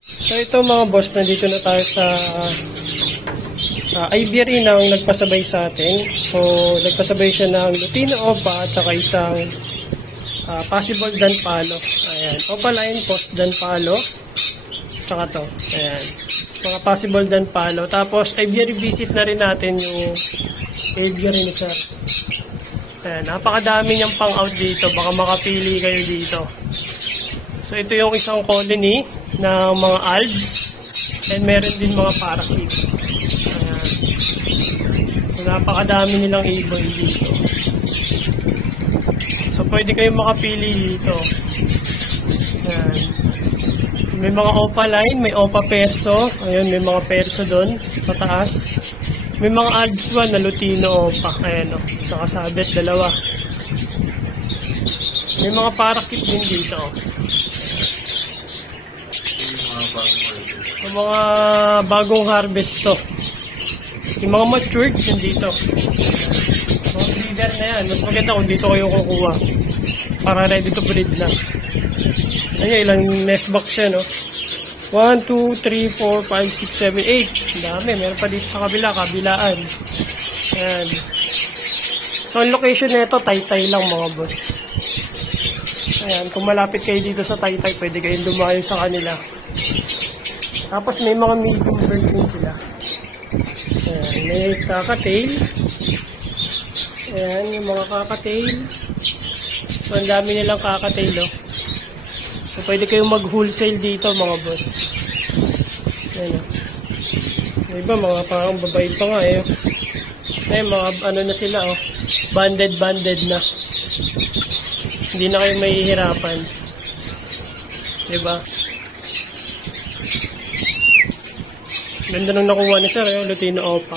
So ito mga boss, nandito na tayo sa Ivory na ang nagpasabay sa atin. So nagpasabay siya ng Lutino Opa at saka isang possible Dan Palo. Ayan, Opaline, post Dan Palo. Tsaka to. Ayan. Mga possible Dan Palo. Tapos Ivory visit na rin natin yung Ivory ni Sir. Ayan, napakadami niyang pang out dito. Baka makapili kayo dito. So ito yung isang colony ng mga alves and meron din mga parakeet. Ayan. So napakadami nilang ibon dito. So pwede kayong makapili dito. Ayan. May mga opaline, may opa perso. Ayun, may mga perso doon sa taas. May mga alves one na Lutino Opa. Ayan o, nakasabit dalawa. May mga parakeet din dito. Yung mga bagong harvest to. Yung mga matured yun dito. Mga breeder na yan. Mas maganda kung dito kayo kukuha. Para ready to breed na. Ayan, ilang nest box yan, no? 1, 2, 3, 4, 5, 6, 7, 8. Dami. Meron pa dito sa kabila. Kabilaan. Ayan. So, ang location na ito, Taytay lang, mga boss. Ayan. Kung malapit kayo dito sa Taytay, pwede kayong dumayo sa kanila. Tapos, may mga medium bird din sila. Ayan. May kakatail. Ayan. Yung mga kakatail. So, ang dami nilang kakatail, no? So, pwede kayong mag-wholesale dito, mga boss. Ayan, o. May iba, mga parang babae pa nga, eh. Ayan, mga ano na sila, oh. Banded na. Hindi na kayo mahihirapan. Diba? Ganda nung nakuha ni Sir, yung Lutino Opa.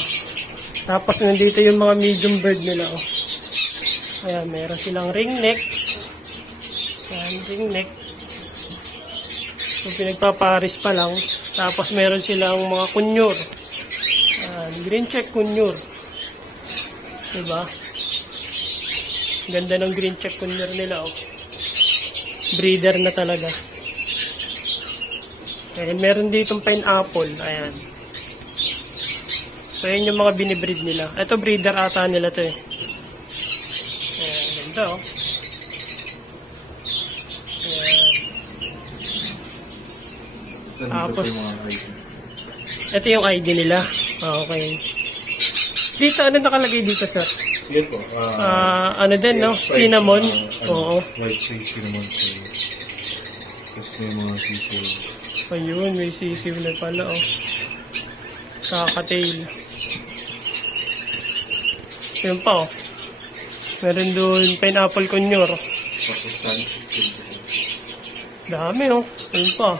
Tapos, nandito yung mga medium bird nila, oh. Ayan, meron silang ring neck. Ayan, ring neck. So, pinagpaparis pa lang. Tapos, meron silang mga kunyur. Green check kunyur. Diba? Ganda ng green check kunyur nila, oh. Breeder na talaga. Ayan, meron ditong pineapple. Ayan. So, yan yung mga binibreed nila. Ito, breeder ata nila to, eh. Ayan, ganda, oh. Tapos, ito yung ID nila. Okay. Dito, ano nakalagay dito, sir? Yes po. Ano din, no? Cinnamon. Oo. White face cinnamon. Tapos may mga sisiw. Ayun, may sisiw na pala, oh. Kakatail. Yun pa, oh. Meron doon pineapple conure. Dami, oh. Yun pa.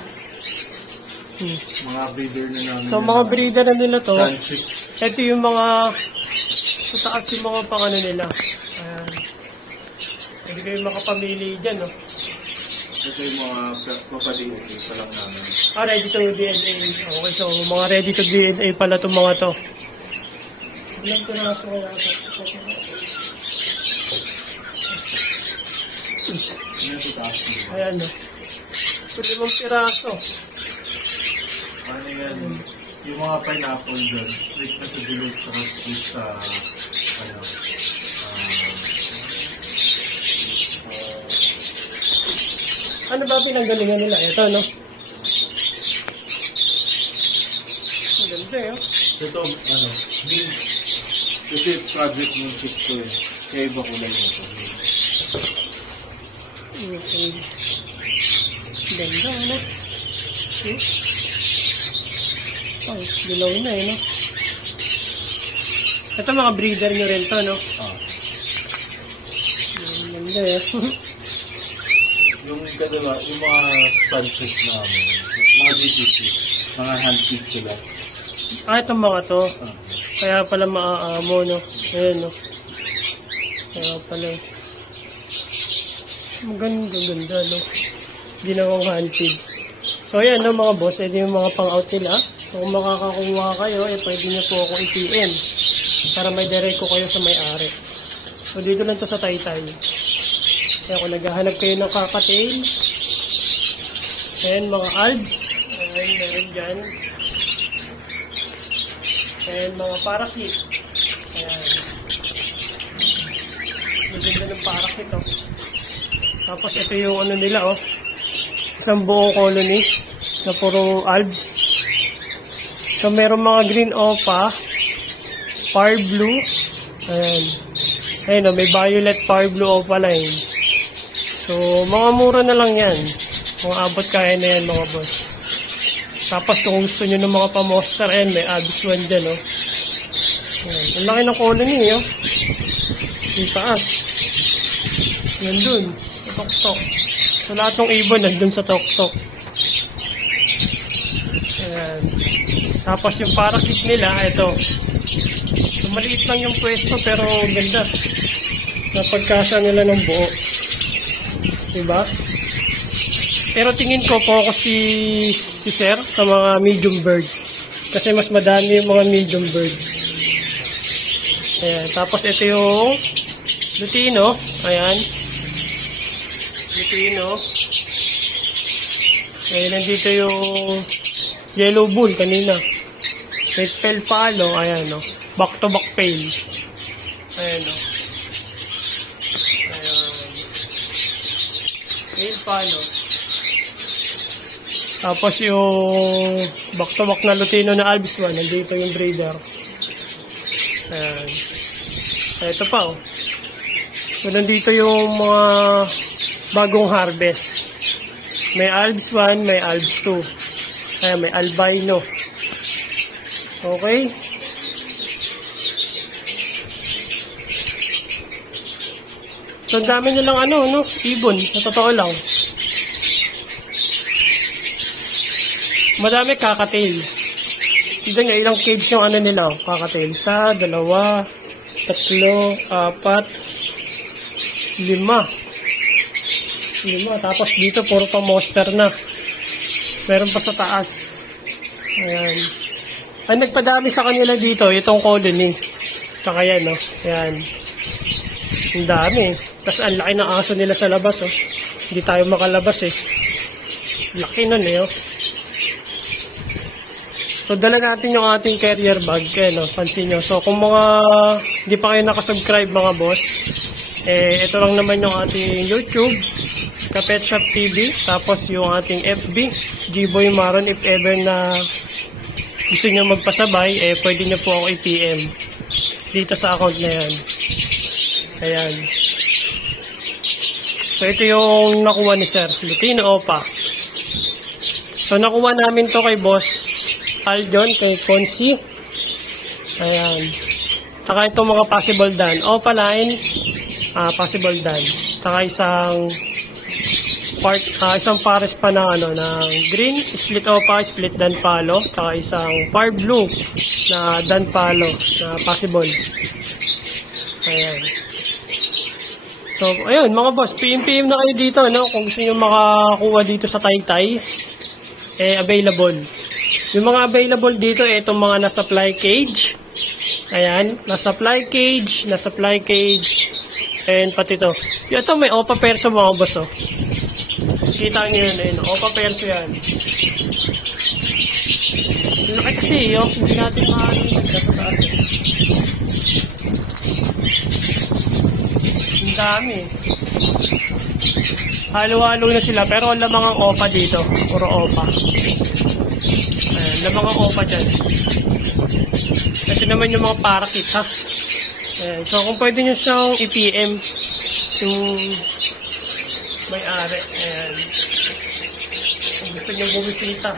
Mga breeder na namin. So, mga breeder na nila to. Ito yung mga sa taas yung mga pangano nila. Ayan. Hindi kayo makapamili dyan, no? Ito yung mga papadingin pa lang namin. Ready to DNA. Okay, so mga ready to DNA pala itong mga to. Ilan ko na ito kaya ito? Ayan, no? So, 5 piraso. Ano yan? Yung mga pineapple dyan, straight na sa dilute sa straight sa ano ba pinanggalingan nila? Ito, no? Ang ganda, eh. Ito, kasi project ng chip ko eh. Kaya iba kulay mo ito. Okay. Ganda, ano? Okay. Oh, dilaw na, eh, no? Ito mga breeder nyo rin to, no? Ganda, eh. Yung kadiba, yung mga sunset namin, mga DTC, mga handpick sila. Itong mga to. Kaya pala maaamo, no? Ayan, no? Kaya pala. Ganda, no? Ginawang handpick. So, ayan, no, mga boss. Ito yung mga pang-out nila. So, kung makakakuha kayo, pwede nyo po akong i-PM para may direct ko kayo sa may-ari. So, dito lang to sa Taytay. Kaya kung naghahanap kayo ng kakatail, ayan, mga alves, Ayan, meron dyan. Ayan, mga parakit. Ayan. Maganda ng parakit, oh. Tapos ito yung ano nila, oh. Isang buong colony na puro alps. So, meron mga green opa, fire blue. Ayan. Ayan, oh, may violet fire blue opa line. So, mga mura na lang yan. Kung abot kaya na yan, mga boss. Tapos, kung gusto nyo ng mga pa-monster, ayan, may Abyss one dyan, oh. Ayan. Ang laki ng colony, oh. Yung taas. Yan dun. Sa tok-tok. So, lahat ng ibon, nandun sa tok-tok. Ayan. Tapos, yung parakit nila, ito. So, maliit lang yung pwesto, pero ganda. Napagkasa nila ng buo. Diba? Pero tingin ko, focus si Sir sa mga medium bird. Kasi mas madami yung mga medium bird. Ayan. Tapos, ito yung lutino. Ayan. Lutino. Ayan, nandito yung yellow bull kanina. Red tail palo. Ayan, no. Back to back pail. Ayan, no. Ayan. Tail palo. Tapos yung back to back na lutino na Abyss one. Nandito yung breeder. Ayan. Ito pa, oh. So, nandito yung mga bagong harvest. May Abyss 1, may Abyss 2. Ayan, may albino. Okay? So, ang dami nilang ano, no? Ibon. Sa totoo lang. Madami kakatail. Tignan nyo, ilang cage yung ano nila, oh. Kakatail. Isa, dalawa, tatlo, apat, lima. Tapos dito, puro pa monster na. Meron pa sa taas. Ayan. Ang nagpadami sa kanila dito, itong colony. Tsaka yan, no? Ayan. Ang dami. Tapos ang laki ng aso nila sa labas, oh. Hindi tayo makalabas, eh. Laki nun, eh, oh. So, dala natin yung ating carrier bag. Kaya, no? Pansin nyo. So, kung mga hindi pa kayo nakasubscribe, mga boss, ito lang naman yung ating YouTube, Kapet Shop TV, tapos yung ating FB, G-Boy Maron. If ever na gusto nyo magpasabay, pwede nyo po ako i-PM dito sa account na yan. Ayan. So, ito yung nakuha ni Sir, Lutino Opa. So, nakuha namin to kay Boss Aljon, kay Fonsi. Ayan. Saka itong mga possible dan. Opa line, possible dan. Saka isang pares pa na ano, ng green, split opa, split dan palo. Saka isang fire blue na dan palo na possible. Ayan. So, ayun mga boss, PM na kayo dito, no? Kung gusto nyo makakuha dito sa Taytay, available. Yung mga available dito, itong mga na-supply cage. Ayan, na-supply cage, and pati to. Ito may opa perso mga boss, oh. Kita nyo yun, ayun, opa perso yan. Laki kasi, oh, hindi natin makakita sa taas. Ang dami. Halo-halo na sila, pero wala mga opa dito. Puro opa. Ayan, wala mga opa dyan. Kasi naman yung mga parakit, ha? Ayan, so kung pwede nyo siyang i-PM yung may-ari. Ayan. Kung gusto nyo bumisita.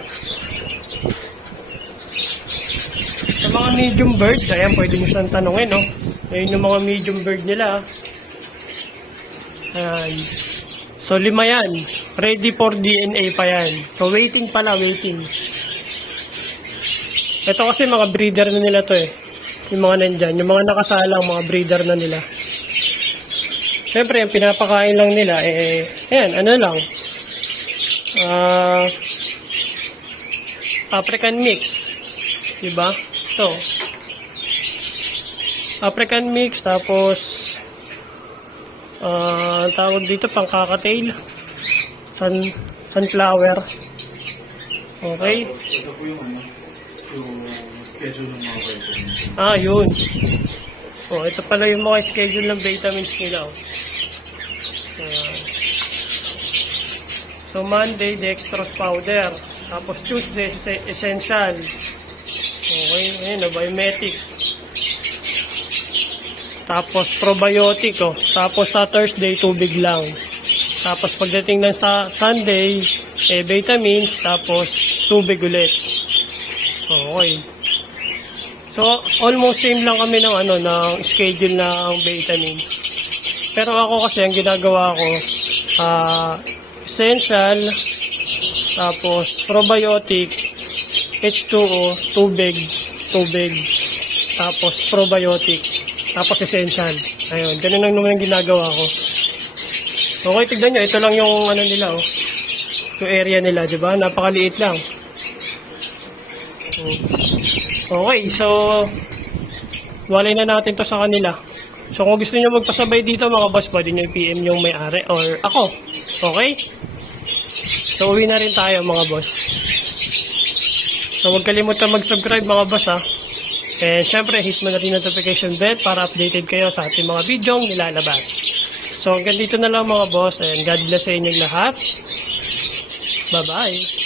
Sa mga medium birds, ayan, pwede nyo siyang tanongin, no? Ayan yung mga medium bird nila. Ayan. So, 5 yan. Ready for DNA pa yan. So, waiting pala, waiting. Ito kasi mga breeder na nila to, eh. Yung mga nandyan. Yung mga nakasalang, mga breeder na nila. Siyempre, yung pinapakain lang nila, ayan, ano lang. African mix. Diba? So, African mix, tapos, tawag dito pang kakatail, sunflower. Okay? Ito po yung schedule ng mga vitamins. Yun. Ito pala yung mga schedule ng vitamins nila. Ayan. So, Monday, dextrose powder. Tapos, Tuesday, essential. Okay, ayun, biometric. Tapos, probiotic, Tapos, sa Thursday, tubig lang. Tapos, pagdating ng sa Sunday, vitamins. Tapos, tubig ulit. Okay. So, almost same lang kami ng ng schedule ng vitamins. Pero ako kasi, ang ginagawa ko, essential, tapos probiotic, H2O, tubig, tapos probiotic, tapos essential. Ayun, ganun lang naman ang ginagawa ko. Okay, tignan nyo, ito lang yung nila, yung area nila, di ba? Napakaliit lang. Okay, so walay na natin to sa kanila. So kung gusto niyo magpasabay dito mga boss, pwede niyo i-PM yung may-ari or ako. Okay? So uwi na rin tayo mga boss. So huwag kalimutan mag-subscribe mga boss ha. And syempre hit mo na rin notification bell para updated kayo sa ating mga video nilalabas. So hanggang dito na lang mga boss and God bless sa inyong lahat. Bye bye.